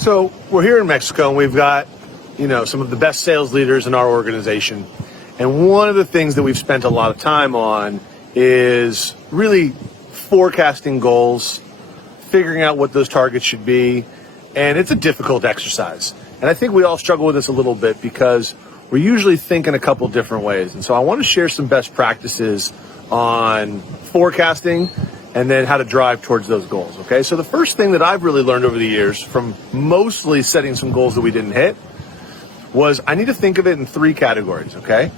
So we're here in Mexico, and we've got, some of the best sales leaders in our organization. And one of the things that we've spent a lot of time on is really forecasting goals, figuring out what those targets should be. And it's a difficult exercise. And I think we all struggle with this a little bit because we're usually thinking a couple different ways. And so I want to share some best practices on forecasting and then how to drive towards those goals, okay? So the first thing that I've really learned over the years from mostly setting some goals that we didn't hit was I need to think of it in 3 categories, okay?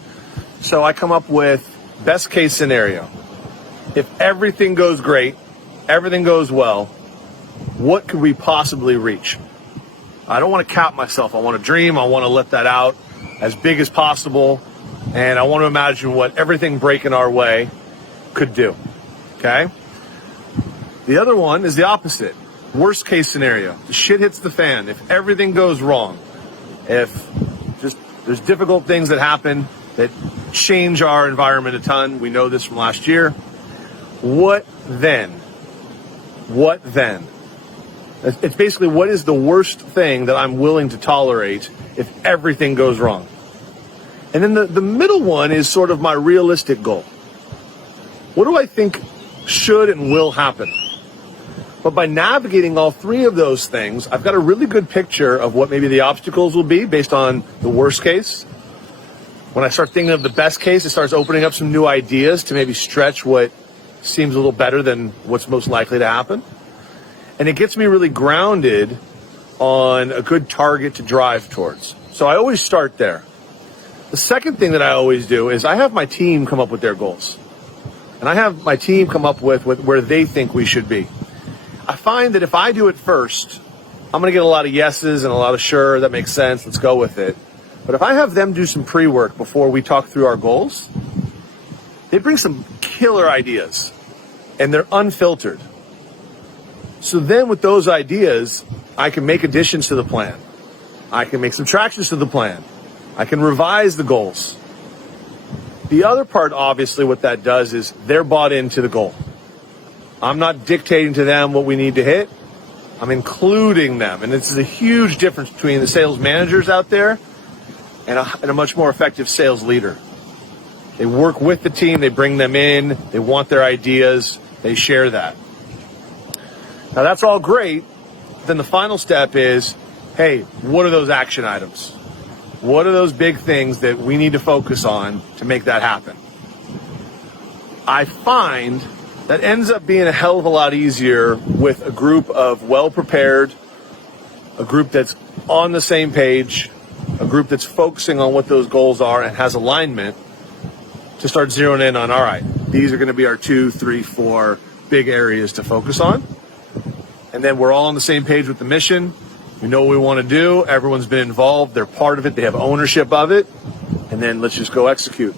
So I come up with best case scenario. If everything goes great, everything goes well, what could we possibly reach? I don't want to cap myself. I want to dream. I want to let that out as big as possible. And I want to imagine what everything breaking our way could do, okay? The other one is the opposite. Worst case scenario. The shit hits the fan. If everything goes wrong, if just there's difficult things that happen that change our environment a ton. We know this from last year. What then? What then? It's basically what is the worst thing that I'm willing to tolerate if everything goes wrong? And then the middle one is sort of my realistic goal. What do I think should and will happen? But by navigating all 3 of those things, I've got a really good picture of what maybe the obstacles will be based on the worst case. When I start thinking of the best case, it starts opening up some new ideas to maybe stretch what seems a little better than what's most likely to happen. And it gets me really grounded on a good target to drive towards. So I always start there. The second thing that I always do is I have my team come up with their goals. And I have my team come up with where they think we should be. I find that if I do it first, I'm going to get a lot of yeses and a lot of sure, that makes sense, let's go with it. But if I have them do some pre-work before we talk through our goals, they bring some killer ideas and they're unfiltered. So then with those ideas, I can make additions to the plan. I can make subtractions to the plan. I can revise the goals. The other part, obviously, what that does is they're bought into the goal. I'm not dictating to them what we need to hit. I'm including them. And this is a huge difference between the sales managers out there and a much more effective sales leader. They work with the team. They bring them in. They want their ideas. They share that. Now, that's all great. Then the final step is, hey, what are those action items? What are those big things that we need to focus on to make that happen? I find that ends up being a hell of a lot easier with a group of well-prepared, a group that's on the same page, a group that's focusing on what those goals are and has alignment to start zeroing in on, all right, these are going to be our 2, 3, 4 big areas to focus on. And then we're all on the same page with the mission. We know what we want to do. Everyone's been involved. They're part of it. They have ownership of it. And then let's just go execute.